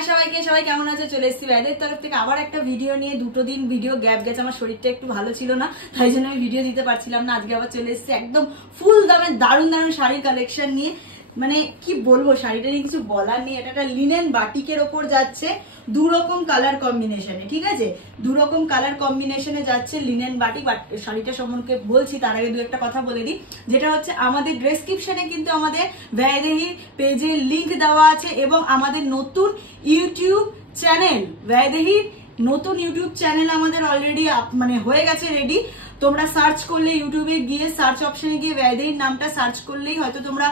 High সবাইকে, সবাই কেমন আছে? চলে এসেছি ভাইদের তরফ থেকে আবার একটা ভিডিও নিয়ে। দুটো দিন ভিডিও গ্যাপ গেছে, আমার শরীরটা একটু ভালো ছিল না, তাই জন্য আমি ভিডিও দিতে পারছিলাম না। আজকে আবার চলে এসেছি একদম ফুল দামের দারুণ দারুণ শাড়ির কালেকশন নিয়ে। মানে কি বলবো, শাড়িটা নিয়ে কিছু বলার নেই। এটা একটা লিনেন বাটিকের ওপর যাচ্ছে, দুরকম কালার কম্বিনেশনে, ঠিক আছে? দুরকম কালার কম্বিনেশনে যাচ্ছে লিনেন বাটিক। শাড়িটা সম্পর্কে বলছি তার আগে দু একটা কথা বলে দিই, যেটা হচ্ছে আমাদের ডেসক্রিপশনে কিন্তু আমাদের ভ্যায়দেহি পেজের লিংক দেওয়া আছে এবং আমাদের নতুন ইউটিউব চ্যানেল, ভ্যায়দেহির নতুন ইউটিউব চ্যানেল আমাদের অলরেডি মানে হয়ে গেছে রেডি। তোমরা সার্চ করলে ইউটিউবে গিয়ে সার্চ অপশনে গিয়ে ভ্যায়দেহির নামটা সার্চ করলেই হয়তো তোমরা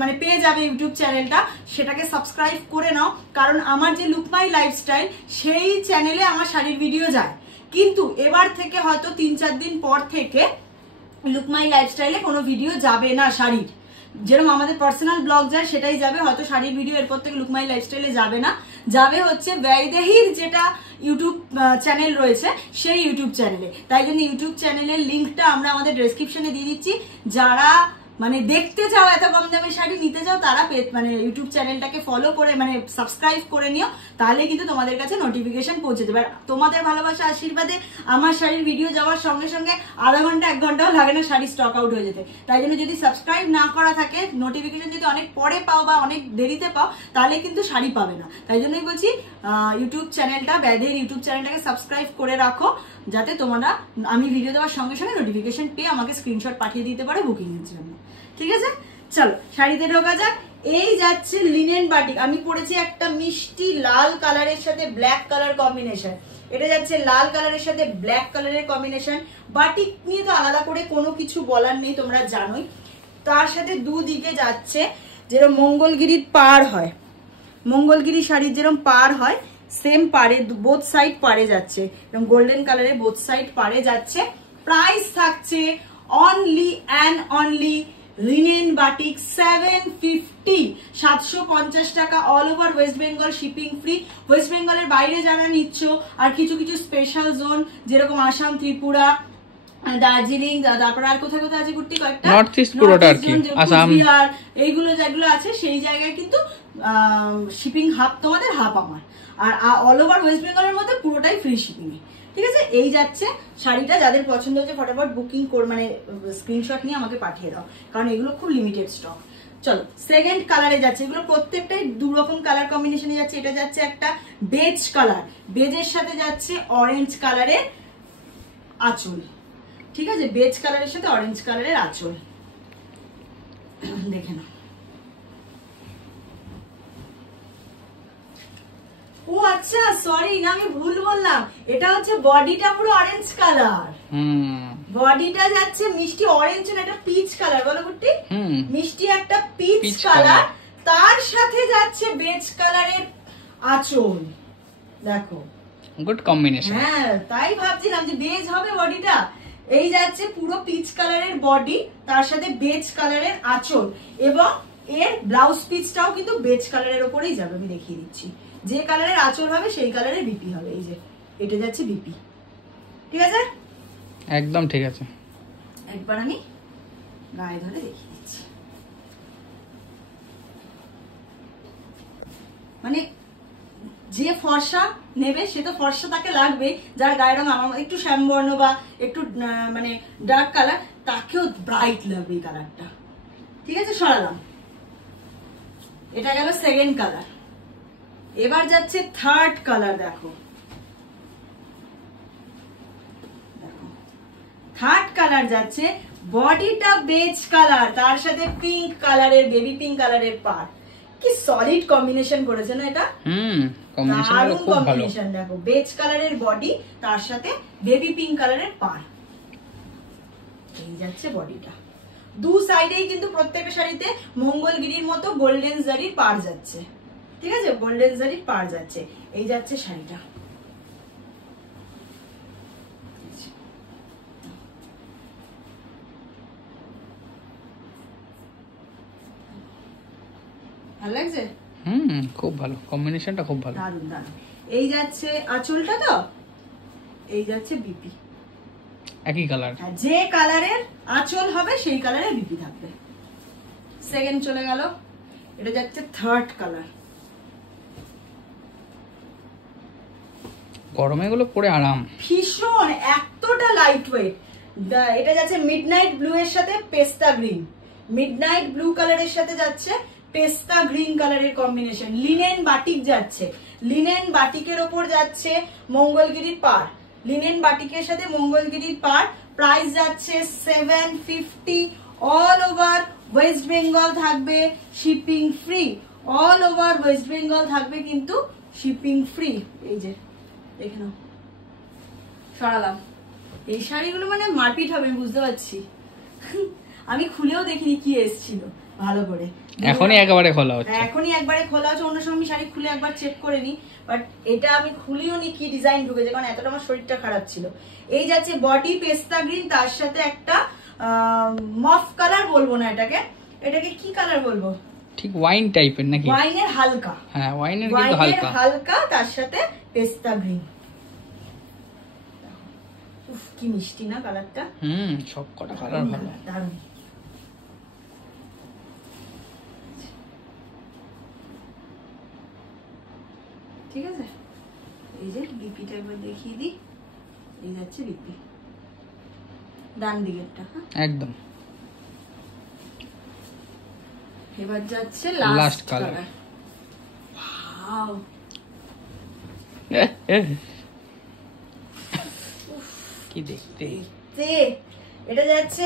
মানে পেয়ে যাবে ইউটিউব চ্যানেলটা। সেটাকে সাবস্ক্রাইব করে নাও, কারণ আমার যে লুক মাই লাইফস্টাইল সেই চ্যানেলে আমার শাড়ির ভিডিও যায়, কিন্তু এবার থেকে হয়তো 3-4 দিন পর থেকে লুক মাই লাইফস্টাইলে কোনো ভিডিও যাবে না শাড়ির। যেরকম আমাদের পার্সোনাল ব্লগ যায় সেটাই যাবে, হয়তো শাড়ির ভিডিও এরপর থেকে লুক মাই লাইফস্টাইলে যাবে না, যাবে হচ্ছে ভ্যায়দেহির যেটা ইউটিউব চ্যানেল রয়েছে সেই ইউটিউব চ্যানেলে। তাই জন্য ইউটিউব চ্যানেলের লিঙ্কটা আমরা আমাদের ডেসক্রিপশনে দিয়ে দিচ্ছি। যারা মানে দেখতে চাও, এত কম দামে শাড়ি নিতে চাও, তারা মানে ইউটিউব চ্যানেলটাকে ফলো করে মানে সাবস্ক্রাইব করে নিও, তাহলে কিন্তু তোমাদের কাছে নোটিফিকেশন পৌঁছে যাবে। আর তোমাদের ভালোবাসা আশীর্বাদে আমার শাড়ির ভিডিও যাওয়ার সঙ্গে সঙ্গে আধা ঘন্টা 1 ঘন্টাও লাগে না শাড়ি স্টক আউট হয়ে যেতে। তাই জন্য যদি সাবস্ক্রাইব না করা থাকে, নোটিফিকেশন যদি অনেক পরে পাও বা অনেক দেরিতে পাও, তাহলে কিন্তু শাড়ি পাবে না। তাই জন্যই বলছি ইউটিউব চ্যানেলটা, ভ্যায়দেহির ইউটিউব চ্যানেলটাকে সাবস্ক্রাইব করে রাখো, যাতে তোমরা আমি ভিডিও দেওয়ার সঙ্গে সঙ্গে নোটিফিকেশন পেয়ে আমাকে স্ক্রিনশট পাঠিয়ে দিতে পারো বুকিং এর জন্য। ঠিক আছে, চলো শাড়িতে ঢোকা যাক। এই যাচ্ছে লিনেন বাটিক। আমি পরেছি একটা মিষ্টি লাল কালারের সাথে ব্ল্যাক কালার কম্বিনেশন। এটা যাচ্ছে লাল কালারের সাথে ব্ল্যাক কালারের কম্বিনেশন। বাটিক নিয়ে তো আলাদা করে কোনো কিছু বলার নেই, তোমরা জানোই। তার সাথে দুদিকে যাচ্ছে যেরকম মঙ্গলগিরির পাড় হয়, মঙ্গলগিরি শাড়ির যেরকম পাড় হয়, সেম পাড়ে বোথ সাইড পাড়ে যাচ্ছে, এবং গোল্ডেন কালারের বোথ সাইড পাড়ে যাচ্ছে। প্রাইস থাকছে only and only linen batik 750, 750 টাকা। All over West Bengal shipping free. West বেঙ্গলের বাইরে যারা নিচ্ছ, আর কিছু কিছু স্পেশাল জোন যেরকম আসাম, ত্রিপুরা, দার্জিলিং, তারপর আর কোথায় কোথায় আছে গুটি কয়েকটা, নর্থ ইস্ট পুরোটা আর কি, আসাম, বিহার, এইগুলো যেগুলো আছে সেই জায়গায় কিন্তু শিপিং হাফ তোমাদের, হাফ আমার। আর অল ওভার ওয়েস্ট বেঙ্গলের মধ্যে পুরোটাই ফ্রি শিপিং এ। ঠিক আছে, এই যাচ্ছে শাড়িটা। যাদের পছন্দ হচ্ছে ফটাফট বুকিং করে মানে স্ক্রিনশট নিয়ে আমাকে পাঠিয়ে দাও, কারণ এগুলো খুব লিমিটেড স্টক। চলো সেকেন্ড কালারে যাচ্ছে। এগুলো প্রত্যেকটাই দুরকম কালার কম্বিনেশনে যাচ্ছে। এটা যাচ্ছে একটা বেজ কালার, বেজের সাথে যাচ্ছে অরেঞ্জ কালারের আঁচল। ঠিক আছে, বেজ কালারের সাথে অরেঞ্জ কালারের আঁচল, দেখে নাও। ও আচ্ছা, সরি, আমি ভুল বললাম। এটা হচ্ছে বডিটা পুরো অরেঞ্জ কালার। বডিটা যাচ্ছে মিষ্টি অরেঞ্জ, না এটা পিচ কালার, বলো গুটি? মিষ্টি একটা পিচ কালার, তার সাথে যাচ্ছে বেজ কালারের আঁচল। দেখো, গুড কম্বিনেশন। হ্যাঁ, তাই ভাবছিলাম যে বেজ হবে বডিটা। এই যাচ্ছে পুরো পিচ কালারের বডি, তার সাথে বেজ কালারের আঁচল, এবং এর ব্লাউজ পিচটাও কিন্তু বেজ কালারের ওপরেই যাবে। আমি দেখিয়ে দিচ্ছি, যে কালারের আঁচল হবে সেই কালারের বিপি হবে। এই যে এটা যাচ্ছে বিপি। ঠিক আছে, একদম ঠিক আছে। একবার আমি গায়ে ধরে দেখিয়ে দিচ্ছি। মানে যে ফর্সা নেবে সে তো ফর্সা তাকে লাগবে, যার গায়ের রং আমার একটু শ্যামবর্ণ বা একটু মানে ডার্ক কালার, তাকেও ব্রাইট লাগবে এই কালারটা। ঠিক আছে, সরালাম। এটা গেল সেকেন্ড কালার। এবার যাচ্ছে থার্ড কালার। দেখো, থার্ড কালার যাচ্ছে বডিটা বেজ কালার, তার সাথে পিঙ্ক কালারের, বেবি পিঙ্ক কালারের পাড়। কি সলিড কম্বিনেশন করেছে না এটা? কম্বিনেশন দেখো, বেজ কালারের বডি, তার সাথে বেবি পিঙ্ক কালারের পাড়। এই যাচ্ছে বডিটা। দু সাইডেই কিন্তু প্রত্যেকটা শাড়িতে মঙ্গলগিরির মতো গোল্ডেন জারির পাড় যাচ্ছে। ঠিক আছে, গোল্ডেন জারির পাড় যাচ্ছে। এই যাচ্ছে শাড়িটা। ভালো লাগছে? খুব ভালো কম্বিনেশনটা, খুব ভালো, দারুণ দারুণ। এই যাচ্ছে আঁচলটা, তো এই যাচ্ছে বিপি, একই কালার। যে কালারের আঁচল হবে সেই কালারের বিপি থাকবে। সেকেন্ড চলে গেল। এটা যাচ্ছে থার্ড কালার। গরমে এগুলো পরে আরাম। ভীষণ এতটা লাইট ওয়েট। এটা যাচ্ছে মিডনাইট ব্লু এর সাথে পেস্তা গ্রিন, মিডনাইট ব্লু কালারের সাথে যাচ্ছে পেস্তা গ্রিন কালারের কম্বিনেশন। লিনেন বাটিক যাচ্ছে, লিনেন বাটিকের ওপর যাচ্ছে মঙ্গলগিরির পাড়, লিনেন বাটিকের সাথে মঙ্গলগিরির পাড়। প্রাইস যাচ্ছে 750। অল ওভার ওয়েস্ট বেঙ্গল থাকবে shipping free, all over West Bengal থাকবে কিন্তু শিপিং ফ্রি। এই যে দেখে নাও, সরালাম। এই শাড়িগুলো মানে মারপিট হবে বুঝতে পারছি। আমি খুলেও দেখিনি কি এসেছিল ভালো করে, এখনই একেবারে খোলা হচ্ছে, এখনই একবারে খোলা হচ্ছে। অন্য সময় আমি শাড়ি খুলে একবার চেক করে নি, বাট এটা আমি খুলিও নি কি ডিজাইন ঢুকেছে, কারণ এতটা আমার শরীরটা খারাপ ছিল। এই যাচ্ছে বডি পেস্তা গ্রিন, তার সাথে একটা মফ কালার বলবো না এটাকে, এটাকে কি কালার বলবো, ঠিক ওয়াইন টাইপের নাকি? ওয়াইনের হালকা, হ্যাঁ ওয়াইনের কিন্তু হালকা হালকা, তার সাথে পেস্তা গ্রিন। উফ কি মিষ্টি না কালারটা। সব কটা কালার ভালো, দারুণ। ঠিক আছে, এই যে বিপিটা একবার দেখিয়ে দিই। এই যাচ্ছে বিপি, ডান দিকেরটা। একদম। এবার যাচ্ছে লাস্ট কালার। ওয়াও, কি দেখতে। এটা যাচ্ছে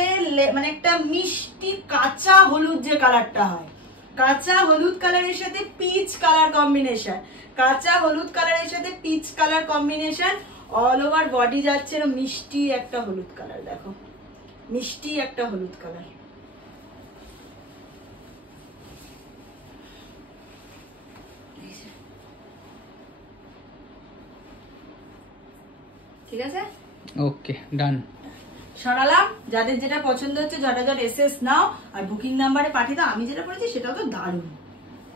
মানে একটা মিষ্টি কাঁচা হলুদ যে কালারটা হয়, কাঁচা হলুদ কালারের সাথে পিচ কালার কম্বিনেশন, কাঁচা হলুদ কালারের সাথে peach colour combination. All over body যাচ্ছে মিষ্টি একটা হলুদ কালার, দেখো মিষ্টি একটা হলুদ কালার। ঠিক আছে, ওকে ডান। সরালাম। যাদের যেটা পছন্দ হচ্ছে ঝটাঝট এসএস নাও আর বুকিং নাম্বারে পাঠিয়ে দাও। আমি যেটা করেছি সেটাও তো দারুণ,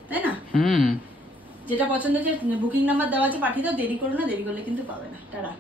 তাই না? যেটা পছন্দ হচ্ছে বুকিং নাম্বার দেওয়া আছে পাঠিয়ে দাও, দেরি করো না, দেরি করলে কিন্তু পাবে না। টাটা।